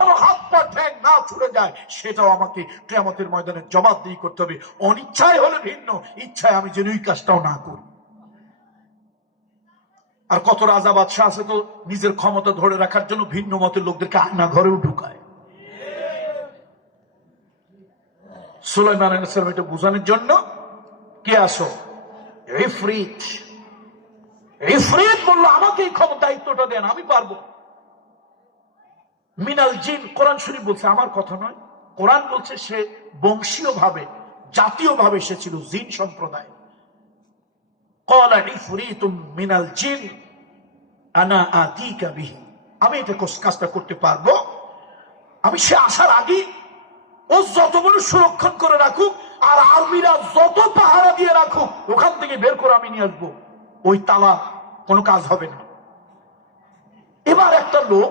হাত আর কত রাজা বাদশাহ আছে তো নিজের ক্ষমতা ধরে রাখার জন্য ভিন্ন মতের লোকদেরকে আয়না ঘরেও ঢুকায়। সুলাইমান এটা বোঝানোর জন্য, কে আসো রিফরিত বলল, আমাকে এই ক্ষমতা দায়িত্বটা দেন, আমি পারব। মিনাল জিন, কোরআন শরীফ বলছে, আমার কথা নয়। কোরআন বলছে সে বংশীয় ভাবে জাতীয় ভাবে এসেছিল, জিন সম্প্রদায়। মিনাল জিন, আনা আদি কাবিহী আমি এটা কাজটা করতে পারব। আমি সে আসার আগে ও যত বড় সুরক্ষণ করে রাখুক, আর আর্মিরা যত পাহারা দিয়ে রাখুক, ওখান থেকে বের করে আমি নিয়ে আসব। ওই তালা, কোনো কাজ হবে না। এবার একটা লোক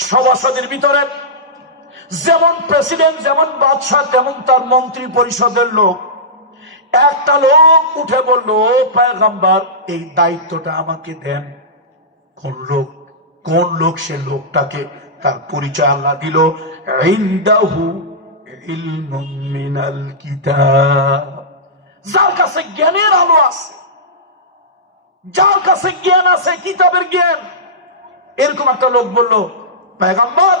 সভাসদের ভিতরে যেমন প্রেসিডেন্ট, যেমন বাদশাহ, তেমন তার মন্ত্রী পরিষদের লোক। একটা লোক উঠে বলল, "ও পায়গাম্বার, এই দায়িত্বটা আমাকে দেন। কোন লোক? কোন লোক সে লোকটাকে তার পরিচয় আল্লাহ দিল? যার কাছে জ্ঞানের আলো আছে, যার কাছে জ্ঞান আছে, কিতাবের জ্ঞান। এরকম একটা লোক বলল পেগাম্বর,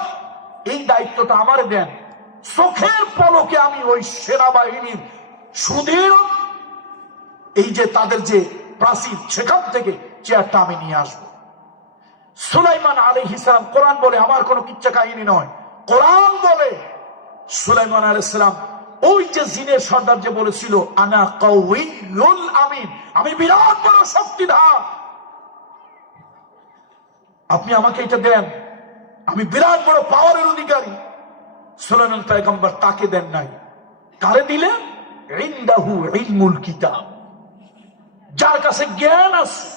এই দায়িত্বটা আমার দেন। চোখের পলকে আমি ওই সেনাবাহিনীর সুদীর এই যে তাদের যে প্রাচীর, সেখান থেকে চেয়ারটা আমি নিয়ে আসব। সুলাইমান আলী ইসলাম কোরআন বলে, আমার কোনো কিচ্ছা কাহিনী নয়। কোরআন বলে, সুলাইমান আলী ইসলাম ওই যে জিনের সর্দার যে বলেছিল, আনা কৌল আমিন। আমি বিরাট বড় শক্তিধর। আপনি আমাকে এটা দেন। আমি বিরাট বড় পাওয়ারের অধিকারী। সুলাইমান পায়গাম্বার তাকে দেন নাই। কারে দিলেন? কিতাব। যার কাছে জ্ঞান আছে,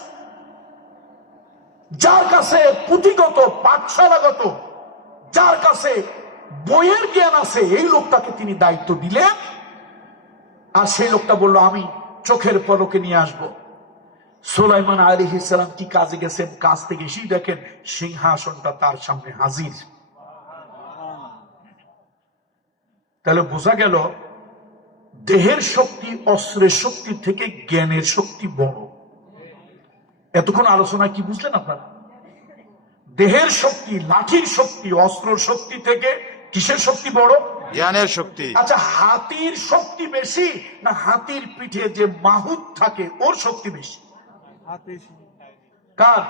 যার কাছে পুঁথিগত, পাঠশালাগত, যার কাছে বইয়ের জ্ঞান আছে, এই লোকটাকে তিনি দায়িত্ব দিলেন। আর সেই লোকটা বলল, আমি চোখের পলকে নিয়ে আসব। সোলাইমান আলী ইসলাম কি কাজে গেছেন? কাজ থেকে এসেই দেখেন সিংহাসনটা তার সামনে হাজির। তাহলে বোঝা গেল দেহের শক্তি অস্ত্রের শক্তি থেকে জ্ঞানের শক্তি বড়। এতক্ষণ আলোচনায় কি বুঝলেন আপনারা? দেহের শক্তি লাঠির শক্তি অস্ত্রর শক্তি থেকে কিসের শক্তি বড়? জ্ঞানের শক্তি। আচ্ছা হাতির শক্তি বেশি না হাতির পিঠে যে মাহুত থাকে ওর শক্তি বেশি? কার?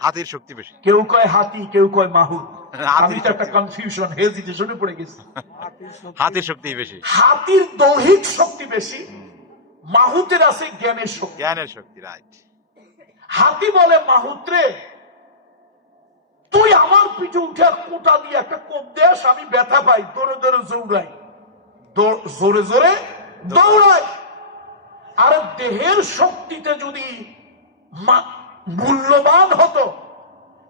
হাতির শক্তি বেশি। কেউ কয় হাতি কেউ কয় মাহুত। হাতির আমি তো একটা কনফিউশন হেজিটেশনে পড়ে গেছি। হাতির শক্তি বেশি। হাতির দৈহিক শক্তি বেশি মাহুতের আছে জ্ঞানের শক্তি। জ্ঞানের শক্তি রাইট হাতি বলে মাহুত্রে তুই আমার পিঠে উঠে আর কোটা দিয়ে একটা কোপ দেস আমি ব্যথা পাই দৌড়ে দৌড়ে জৌড়াই। জোরে জোরে? দৌড়াই। আর দেহের শক্তিতে যদি মূল্যবান হতো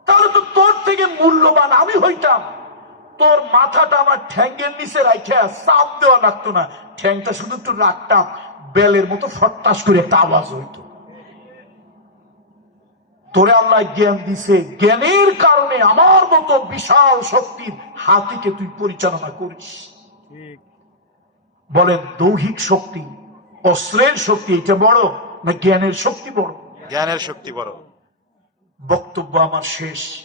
তাহলে তো তোর থেকে মূল্যবান আমি হইতাম। তোর মাথাটা আমার ঠ্যাঙ্গের নিচে রাখে চাপ দেওয়া লাগতো না। ঠ্যাংটা শুধু একটু রাখতাম বেলের মতো ফটাস করে একটা আওয়াজ হইতো। তোরে আল্লাহ জ্ঞান দিছে জ্ঞানের কারণে আমার মতো বিশাল শক্তির হাতিকে তুই পরিচালনা করিস। বলেন দৈহিক শক্তি অস্ত্রের শক্তি এটা বড় না জ্ঞানের শক্তি বড়? জ্ঞানের শক্তি বড়। বক্তব্য আমার শেষ।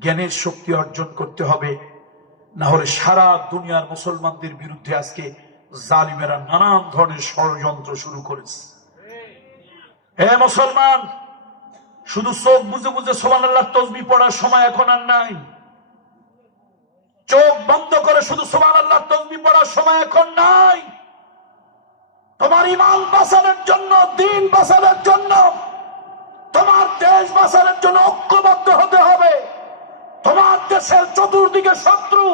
জ্ঞানের শক্তি অর্জন করতে হবে না হলে সারা দুনিয়ার মুসলমানদের বিরুদ্ধে আজকে জালিমেরা নানান ধরনের ষড়যন্ত্র শুরু করেছে। হে মুসলমান শুধু চোখ বুঝে বুঝে সোমান আল্লাহ তসবি পড়ার সময় এখন আর নাই। চোখ বন্ধ করে শুধু সোমান আল্লাহ তসবি পড়ার সময় এখন নাই। তোমার ইমান বাঁচানোর জন্য, দিন বাঁচানোর জন্য, তোমার দেশ বাঁচানোর জন্য ঐক্যবদ্ধ হতে হবে। তোমার দেশের চতুর্দিকে শত্রু।